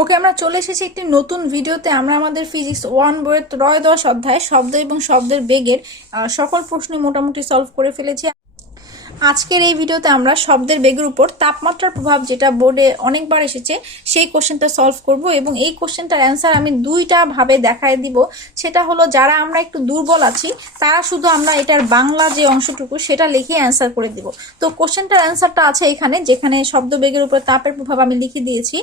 ওকে, আমরা চলে এসেছি একটি নতুন ভিডিওতে। আমরা আমাদের ফিজিক্স ওয়ান বইয়ের ত্রয়োদশ অধ্যায়, শব্দ এবং শব্দের বেগের সকল প্রশ্ন মোটামুটি সলভ করে ফেলেছি। আজকের এই ভিডিওতে আমরা শব্দের বেগের উপর তাপমাত্রার প্রভাব, যেটা বোর্ডে অনেকবার এসেছে, সেই কোশ্চেনটা সলভ করব এবং এই কোশ্চেনটার অ্যান্সার আমি দুইটা ভাবে দেখায় দিব। সেটা হলো, যারা আমরা একটু দুর্বল আছি, তারা শুধু আমরা এটার বাংলা যে অংশটুকু, সেটা লিখে অ্যান্সার করে দিব। তো কোশ্চেনটার অ্যান্সারটা আছে এখানে, যেখানে শব্দ বেগের উপর তাপের প্রভাব আমি লিখে দিয়েছি।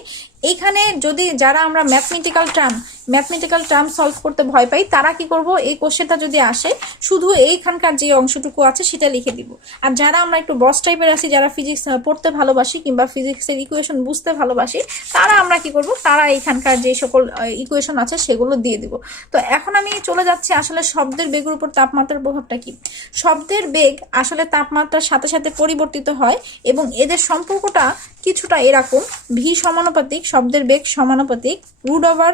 এইখানে যদি যারা আমরা mathematical term mathematical term solve করতে ভয় পাই, তারা কি করব? এই কোশ্চেনটা যদি আসে, শুধু এইখানকার যে অংশটুকু আছে, সেটা লিখে দিব। আর যারা আমরা একটু বস টাইপের আছি, যারা ফিজিক্স পড়তে ভালোবাসি কিংবা ফিজিক্সের ইকুয়েশন বুঝতে ভালোবাসি, তারা আমরা কি করব? তারা এইখানকার যে সকল ইকুয়েশন আছে, সেগুলো দিয়ে দিব। তো এখন আমি চলে যাচ্ছি আসলে শব্দের বেগের উপর তাপমাত্রার প্রভাবটা কি? শব্দের বেগ আসলে তাপমাত্রার সাথে সাথে পরিবর্তিত হয় এবং এদের সম্পর্কটা কিছুটা এরকম, ভি সমানুপাতিক শব্দের বেগ সমানুপাতিক রুট ওভার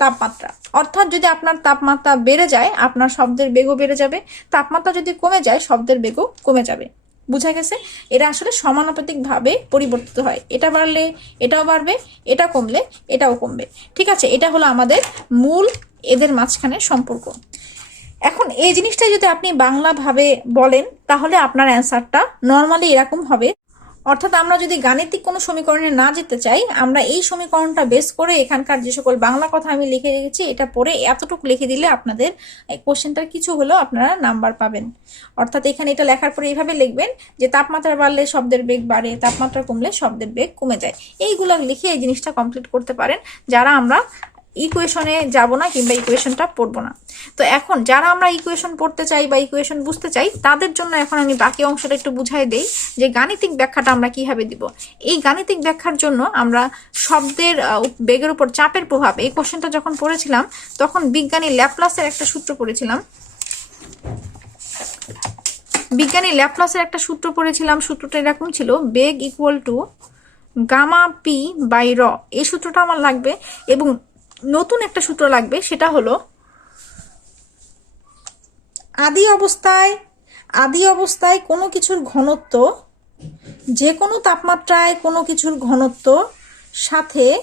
তাপমাত্রা। অর্থাৎ যদি আপনার তাপমাত্রা বেড়ে যায়, আপনার শব্দের বেগও বেড়ে যাবে। তাপমাত্রা যদি কমে যায়, শব্দের বেগও কমে যাবে। বুঝা গেছে? এরা আসলে সমানুপাতিকভাবে পরিবর্তিত হয়। এটা বাড়লে এটাও বাড়বে, এটা কমলে এটাও কমবে। ঠিক আছে? এটা হলো আমাদের মূল এদের মাঝখানে সম্পর্ক। এখন এই জিনিসটা যদি আপনি বাংলাভাবে বলেন, তাহলে আপনার অ্যান্সারটা নর্মালি এরকম হবে। অর্থাৎ আমরা যদি গাণিতিক কোনো সমীকরণে না যেতে চাই, আমরা এই সমীকরণটা বেস করে এখানকার যে সকল বাংলা কথা আমি লিখে রেখেছি, এটা পড়ে এতটুকু লিখে দিলে আপনাদের কোশ্চেনটার কিছু হলেও আপনারা নাম্বার পাবেন। অর্থাৎ এখানে এটা লেখার পরে এইভাবে লিখবেন যে তাপমাত্রা বাড়লে শব্দের বেগ বাড়ে, তাপমাত্রা কমলে শব্দের বেগ কমে যায়। এইগুলো লিখে এই জিনিসটা কমপ্লিট করতে পারেন, যারা আমরা ইকুয়েশনে যাব না কিংবা ইকুয়েশনটা পড়ব না। তো এখন যারা আমরা ইকুয়েশন পড়তে চাই বা ইকুয়েশন বুঝতে চাই, তাদের জন্য এখন আমি বাকি অংশটা একটু বুঝাই দেই যে গাণিতিক ব্যাখ্যাটা আমরা কীভাবে দিব। এই গাণিতিক ব্যাখ্যার জন্য আমরা শব্দের বেগের উপর চাপের প্রভাব, এই কোশ্চেনটা যখন পড়েছিলাম, তখন বিজ্ঞানী ল্যাপ্লাসের একটা সূত্র পড়েছিলাম। বিজ্ঞানী ল্যাপ্লাসের একটা সূত্র পড়েছিলাম, সূত্রটা এরকম ছিল, বেগ equal to gamma P by rho এই সূত্রটা আমার লাগবে এবং নতুন একটা সূত্র লাগবে, সেটা হলো, আদি অবস্থায় আদি অবস্থায় কোনো কিছুর ঘনত্ব যে কোনো তাপমাত্রায় কোনো কিছুর ঘনত্ব সাথে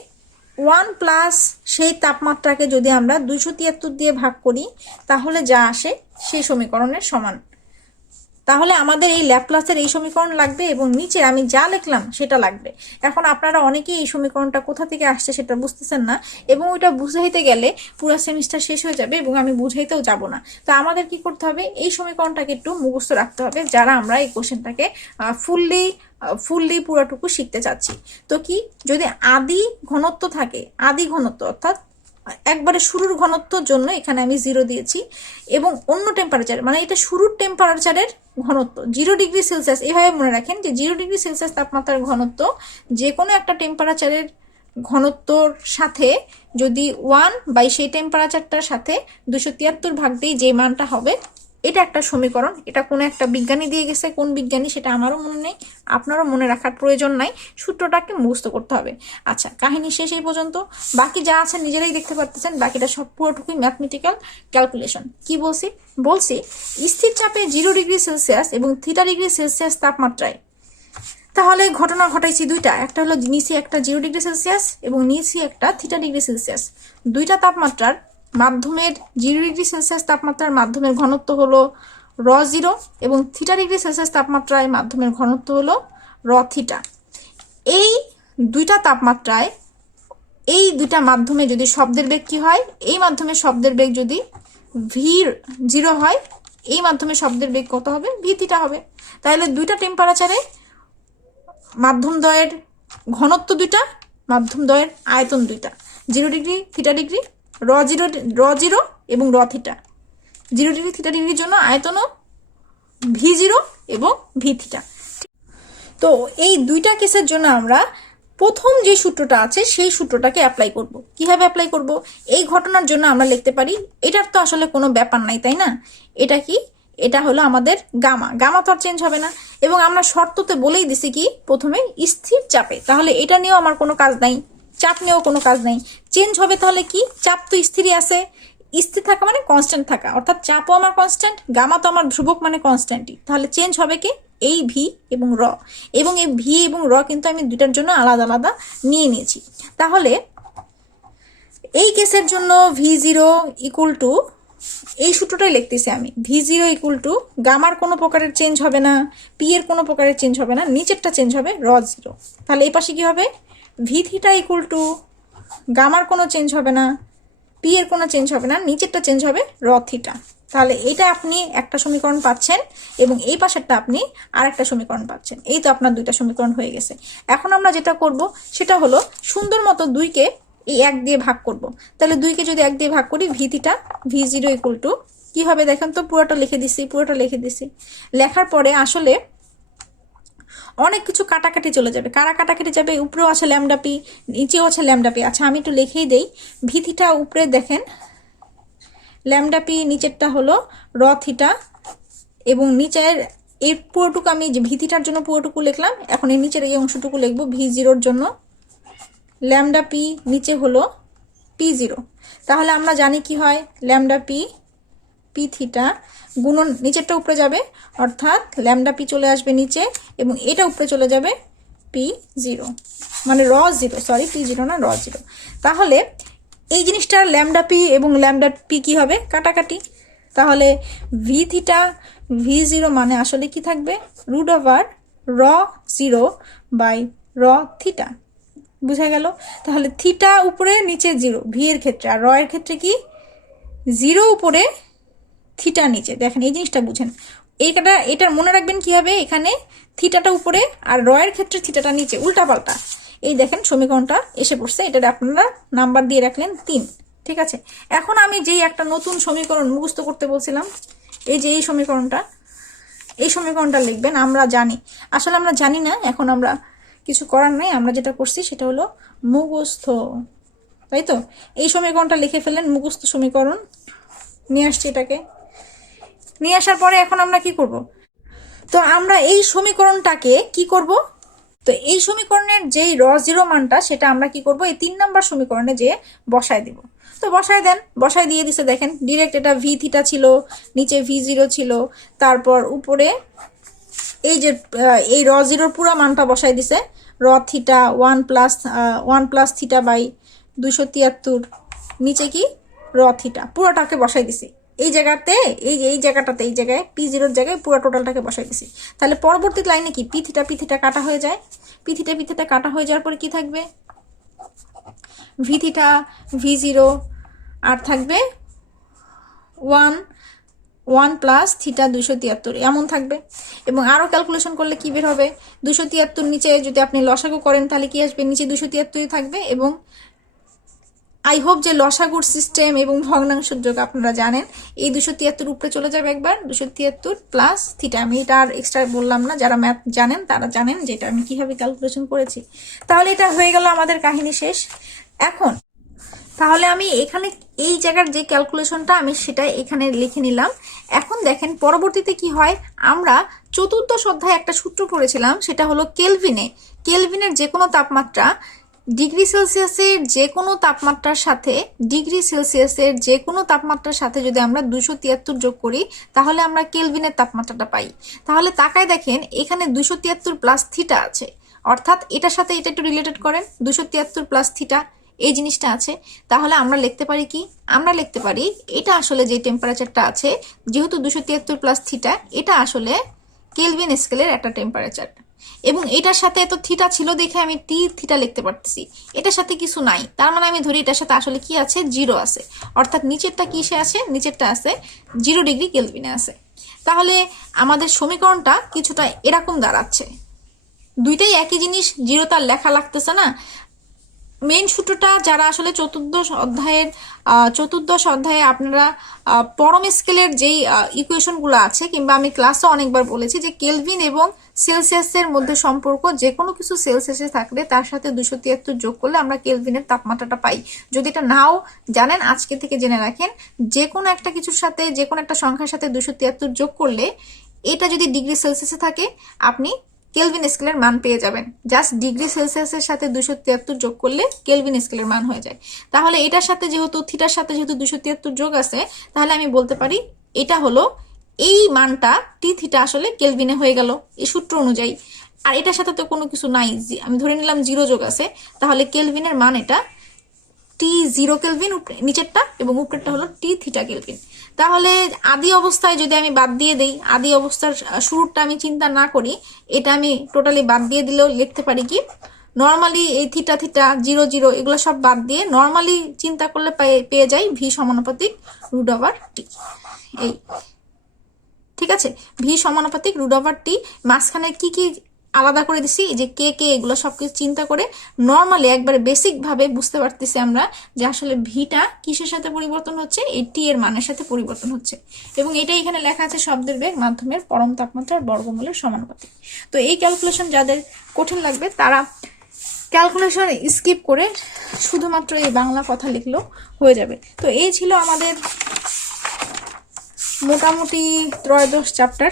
ওয়ান প্লাস সেই তাপমাত্রাকে যদি আমরা দুইশো তিয়াত্তর দিয়ে ভাগ করি, তাহলে যা আসে সেই সমীকরণের সমান। তাহলে আমাদের এই ল্যাপ্লাসের এই সমীকরণ লাগবে এবং নিচে আমি যা লিখলাম সেটা লাগবে। এখন আপনারা অনেকেই এই সমীকরণটা কোথা থেকে আসছে সেটা বুঝতেছেন না এবং ওইটা বুঝাইতে গেলে পুরো সেমিস্টার শেষ হয়ে যাবে এবং আমি বুঝাইতেও যাব না। তো আমাদের কি করতে হবে? এই সমীকরণটাকে একটু মুখস্থ রাখতে হবে যারা আমরা এই কোশ্চেনটাকে ফুললি ফুললি পুরোটুকু শিখতে চাচ্ছি। তো কি? যদি আদি ঘনত্ব থাকে, আদি ঘনত্ব অর্থাৎ একবারে শুরুর ঘনত্বর জন্য এখানে আমি জিরো দিয়েছি এবং অন্য টেম্পারেচার মানে এটা শুরুর টেম্পারেচারের ঘনত্ব জিরো ডিগ্রি সেলসিয়াস এভাবে মনে রাখেন যে জিরো ডিগ্রি সেলসিয়াস তাপমাত্রার ঘনত্ব যে কোনো একটা টেম্পারেচারের ঘনত্বর সাথে যদি ওয়ান বাই সেই টেম্পারেচারটার সাথে দুশো তিয়াত্তর ভাগ দিয়ে যে মানটা হবে এটা একটা সমীকরণ, এটা কোনো একটা বিজ্ঞানী দিয়ে গেছে, কোন বিজ্ঞানী সেটা আমারও মনে নেই, আপনারও মনে রাখার প্রয়োজন নাই, সূত্রটাকে মুখস্থ করতে হবে। আচ্ছা কাহিনী শেষ এই পর্যন্ত। বাকি যা আছে নিজেরাই দেখতে পারতেছেন, বাকিটা সব পুরোটুকুই ম্যাথমেটিক্যাল ক্যালকুলেশন কি বলছি? বলছি, স্থির চাপে জিরো ডিগ্রি সেলসিয়াস এবং থিটা ডিগ্রি সেলসিয়াস তাপমাত্রায়। তাহলে ঘটনা ঘটাইছি দুইটা, একটা হলো নিচে একটা জিরো ডিগ্রি সেলসিয়াস এবং নিচে একটা থিটা ডিগ্রি সেলসিয়াস দুইটা তাপমাত্রার মাধ্যমের জিরো ডিগ্রি সেলসিয়াস তাপমাত্রার মাধ্যমের ঘনত্ব হলো র জিরো এবং থিটা ডিগ্রি সেলসিয়াস তাপমাত্রায় মাধ্যমের ঘনত্ব হলো র থিটা। এই দুইটা তাপমাত্রায়, এই দুইটা মাধ্যমে যদি শব্দের বেগ কি হয়, এই মাধ্যমে শব্দের বেগ যদি ভি জিরো হয়, এই মাধ্যমে শব্দের বেগ কত হবে? ভি থিটা হবে। তাহলে দুইটা টেম্পারেচারে মাধ্যম দ্বয়ের ঘনত্ব দুইটা, মাধ্যম দ্বয়ের আয়তন দুইটা। Zero degree theta degree rho zero rho zero এবং rho theta. Zero degree theta ডিগ্রির জন্য আয়তনও ভি জিরো এবং ভি থিটা। তো এই দুইটা কেসের জন্য আমরা প্রথম যে সূত্রটা আছে, সেই সূত্রটাকে অ্যাপ্লাই করব। কীভাবে অ্যাপ্লাই করব? এই ঘটনার জন্য আমরা লিখতে পারি, এটার তো আসলে কোনো ব্যাপার নাই, তাই না? এটা কি? এটা হলো আমাদের গামা। গামা তো আর চেঞ্জ হবে না। এবং আমরা শর্ততে বলেই দিছি কি, প্রথমে স্থির চাপে। তাহলে এটা নিয়েও আমার কোনো কাজ নাই। চাপ নিয়েও কোনো কাজ নেই। চেঞ্জ হবে তাহলে কি? চাপ তো স্থিরই আছে। স্থির থাকা মানে কনস্ট্যান্ট থাকা। অর্থাৎ চাপও আমার কনস্ট্যান্ট গামা তো আমার ধ্রুবক মানে কনস্ট্যান্টই তাহলে চেঞ্জ হবে কি? এই ভি এবং র এবং এই ভি এবং র কিন্তু আমি দুইটার জন্য আলাদা আলাদা নিয়ে নিয়েছি। তাহলে এই কেসের জন্য ভি জিরো ইকুয়াল টু এই সূত্রটাই লিখতেছি আমি। ভি জিরো ইকুয়াল টু গামার কোনো প্রকারের চেঞ্জ হবে না পি এর কোনো প্রকারের চেঞ্জ হবে না, নিচেরটা চেঞ্জ হবে র জিরো তাহলে এই পাশে কি হবে? ভি থিটা ইকুয়াল টু গামার কোনো চেঞ্জ হবে না পি এর কোনো চেঞ্জ হবে না, নিচেরটা চেঞ্জ হবে র থিটা তাহলে এটা আপনি একটা সমীকরণ পাচ্ছেন এবং এই পাশেরটা আপনি আর একটা সমীকরণ পাচ্ছেন। এই তো আপনার দুইটা সমীকরণ হয়ে গেছে। এখন আমরা যেটা করব, সেটা হলো সুন্দর মতো দুইকে এই এক দিয়ে ভাগ করব। তাহলে দুইকে যদি এক দিয়ে ভাগ করি V theta V zero equal to কী হবে দেখেন তো? পুরোটা লিখে দিছি, পুরোটা লিখে দিছি। লেখার পরে আসলে অনেক কিছু কাটাকাটি চলে যাবে। কারা কাটাকাটি যাবে? উপরেও আছে ল্যামডাপি নিচেও আছে ল্যামডাপি আচ্ছা আমি একটু লিখেই দেই। ভিথিটা উপরে দেখেন। ল্যামডাপি নিচেরটা হলো র থিটা এবং নিচের এই পুরোটুকু আমি যে ভিথিটার জন্য পুরোটুকু লিখলাম, এখন এই নিচের এই অংশটুকু লিখব ভি জিরোর জন্য। ল্যামডা পি নিচে হলো পি জিরো। তাহলে আমরা জানি কি হয়? ল্যামডা পি পি থিটা গুণন নিচেরটা উপরে যাবে, অর্থাৎ ল্যামডা পি চলে আসবে নিচে এবং এটা উপরে চলে যাবে পি জিরো মানে র জিরো সরি পি জিরো না র জিরো তাহলে এই জিনিসটার ল্যামডা পি এবং ল্যামডা পি কি হবে? কাটাকাটি। তাহলে ভি থিটা ভি জিরো মানে আসলে কি থাকবে? Root over rho zero by rho theta বুঝা গেল? তাহলে থিটা উপরে, নিচে জিরো ভি এর ক্ষেত্রে। আর র এর ক্ষেত্রে কি? জিরো উপরে থিটা নিচে। দেখেন, এই জিনিসটা বুঝেন। এইটা এটার মনে রাখবেন কি হবে? এখানে থিটাটা উপরে আর রয়ের ক্ষেত্রে থিটাটা নিচে উল্টা পাল্টা এই দেখেন, সমীকরণটা এসে পড়ছে। এটা আপনারা নাম্বার দিয়ে রাখলেন তিন। ঠিক আছে? এখন আমি যেই একটা নতুন সমীকরণ মুখস্থ করতে বলছিলাম, এই যে এই সমীকরণটা এই সমীকরণটা লিখবেন, আমরা জানি। আসলে আমরা জানি না, এখন আমরা কিছু করার নাই। আমরা যেটা করছি, সেটা হলো মুখস্থ। তাই তো? এই সমীকরণটা লিখে ফেললেন, মুখস্থ সমীকরণ। নিয়ে আসছি এটাকে। নিয়ে আসার পরে এখন আমরা কি করব? তো আমরা এই সমীকরণটাকে কি করব? তো এই সমীকরণের যেই র জিরো মানটা, সেটা আমরা কি করব? এই তিন নম্বর সমীকরণে যে বসায় দিব। তো বসায় দেন, বসায় দিয়ে দিছে দেখেন ডিরেক্ট এটা ভি থিটা ছিল, নিচে ভি জিরো ছিল, তারপর উপরে এই যে এই র জিরোর পুরো মানটা বসাই দিছে। Rho theta one plus one plus theta by দুশো তিয়াত্তর, নিচে কি? র থিটা পুরোটাকে বসাই দিছি। এই জায়গাতে, এই এই জায়গাটাতে, এই জায়গায় পি জিরোর জায়গায় পুরো টোটালটাকে বসাই দিছি। তাহলে পরবর্তী লাইনে কি? পি থিটা পি থিটা কাটা হয়ে যায়। পি থিটা পি থিটা কাটা হয়ে যাওয়ার পরে কি থাকবে? ভি থিটা ভি জিরো আর থাকবে ওয়ান ওয়ান প্লাস থিটা দুশো তিয়াত্তর। এমন থাকবে। এবং আরও ক্যালকুলেশন করলে কী বের হবে? দুশো তিয়াত্তর নিচে যদি আপনি লসাগু করেন, তাহলে কি আসবে? নিচে দুশো তিয়াত্তরই থাকবে এবং আই হোপ যে লসাগুর সিস্টেম এবং ভগ্নাংশ যোগ আপনারা জানেন। এই দুশো তিয়াত্তর উপরে চলে যাবে একবার, দুশো তিয়াত্তর প্লাস থিটা আমি এটা আর এক্সট্রা বললাম না, যারা ম্যাথ জানেন তারা জানেন যে এটা আমি কীভাবে ক্যালকুলেশন করেছি। তাহলে এটা হয়ে গেল আমাদের কাহিনী শেষ। এখন, তাহলে আমি এখানে এই জায়গার যে ক্যালকুলেশনটা আমি সেটা এখানে লিখে নিলাম। এখন দেখেন পরবর্তীতে কি হয়, আমরা চতুর্দশ অধ্যায়ে একটা সূত্র পড়েছিলাম, সেটা হলো কেলভিনে। কেলভিনের যে কোনো তাপমাত্রা ডিগ্রি সেলসিয়াসের যে কোনো তাপমাত্রার সাথে, ডিগ্রি সেলসিয়াসের যে কোনো তাপমাত্রার সাথে যদি আমরা দুশো তিয়াত্তর যোগ করি, তাহলে আমরা কেলভিনের তাপমাত্রাটা পাই। তাহলে তাকায় দেখেন, এখানে দুশো তিয়াত্তর প্লাস থিটা আছে। অর্থাৎ এটার সাথে এটা একটু রিলেটেড করেন দুশো তিয়াত্তর প্লাস থিটা এই জিনিসটা আছে। তাহলে আমরা লিখতে পারি কি? আমরা লিখতে পারি, এটা আসলে যে টেম্পারেচারটা আছে, যেহেতু দুশো তিয়াত্তর প্লাস থিটা এটা আসলে কেলভিন স্কেলের একটা টেম্পারেচার এবং এটার সাথে এত থিটা ছিল দেখে আমি টি থিটা লিখতে পারতেছি। এটার সাথে কিছু নাই। তার মানে আমি ধরি এটার সাথে আসলে কি আছে? জিরো আছে। অর্থাৎ নিচেরটা কিসে আছে? নিচেরটা আছে জিরো ডিগ্রি কেলভিনে আছে। তাহলে আমাদের সমীকরণটা কিছুটা এরকম দাঁড়াচ্ছে। দুইটাই একই জিনিস জিরো তার লেখা লাগতেছে না। মেন সূত্রটা যারা আসলে চতুর্দশ অধ্যায়ের চতুর্দশ অধ্যায়ে আপনারা পরম স্কেলের যেই ইকুয়েশনগুলো আছে, কিংবা আমি ক্লাসে অনেকবার বলেছি যে কেলভিন এবং সেলসিয়াসের মধ্যে সম্পর্ক যে কোনো কিছু সেলসিয়াসে থাকলে তার সাথে দুশো তিয়াত্তর যোগ করলে আমরা কেলভিনের তাপমাত্রাটা পাই। যদি এটা নাও জানেন, আজকে থেকে জেনে রাখেন যে কোনো একটা কিছুর সাথে যে কোনো একটা সংখ্যার সাথে দুশো তিয়াত্তর যোগ করলে এটা যদি ডিগ্রি সেলসিয়াসে থাকে, আপনি কেলভিন স্কেলের মান পেয়ে যাবেন। জাস্ট ডিগ্রি সেলসিয়াসের সাথে দুশো তিয়াত্তর যোগ করলে কেলভিন স্কেলের মান হয়ে যায়। তাহলে এটার সাথে যেহেতু, থিটার সাথে যেহেতু দুশো তিয়াত্তর যোগ আছে, তাহলে আমি বলতে পারি এটা হলো এই মানটা টি থিটা আসলে কেলভিনে হয়ে গেল, এই সূত্র অনুযায়ী। আর এটার সাথে তো কোনো কিছু নাই। আমি ধরে নিলাম জিরো যোগ আছে, তাহলে কেলভিনের মান এটা টি জিরো কেলভিন নিচেরটা এবং উপরেরটা হলো টি থিটা কেলভিন। তাহলে আদি অবস্থায় যদি আমি বাদ দিয়ে দেই, আদি অবস্থার শুরুটা আমি চিন্তা না করি, এটা আমি টোটালি বাদ দিয়ে দিলেও লিখতে পারি কি নর্মালি এই থিটা থিটা, জিরো জিরো, এগুলো সব বাদ দিয়ে নর্মালি চিন্তা করলে পেয়ে- পেয়ে যাই ভি সমানুপাতিক রুট ওভার টি এই। ঠিক আছে? ভি সমানুপাতিক রুট ওভার টি মাঝখানে কি কি আলাদা করে দিছি? যে কে কে এগুলো সবকিছু চিন্তা করে নর্মালি একবারে বেসিক ভাবে বুঝতে পারতেছি আমরা যে আসলে ভিটা কিসের সাথে পরিবর্তন হচ্ছে? এই টি এর মানের সাথে পরিবর্তন হচ্ছে। এবং এটা এখানে লেখা আছে শব্দের বেগ, মাধ্যমের পরম তাপমাত্রার বর্গমূলের সমানুপাতিক। তো এই ক্যালকুলেশন যাদের কঠিন লাগবে তারা ক্যালকুলেশন স্কিপ করে শুধুমাত্র এই বাংলা কথা লিখলেও হয়ে যাবে। তো এই ছিল আমাদের মোটামুটি ত্রয়োদশ চ্যাপ্টার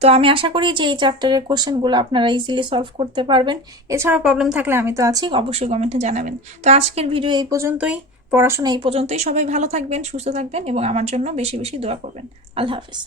তো আমি আশা করি যে এই চ্যাপ্টারের কোশ্চেনগুলো আপনারা ইজিলি সলভ করতে পারবেন। এছাড়া প্রবলেম থাকলে আমি তো আছি, অবশ্যই কমেন্টে জানাবেন। তো আজকের ভিডিও এই পর্যন্তই, পড়াশোনা এই পর্যন্তই। সবাই ভালো থাকবেন, সুস্থ থাকবেন এবং আমার জন্য বেশি বেশি দোয়া করবেন। আল্লাহ হাফেজ।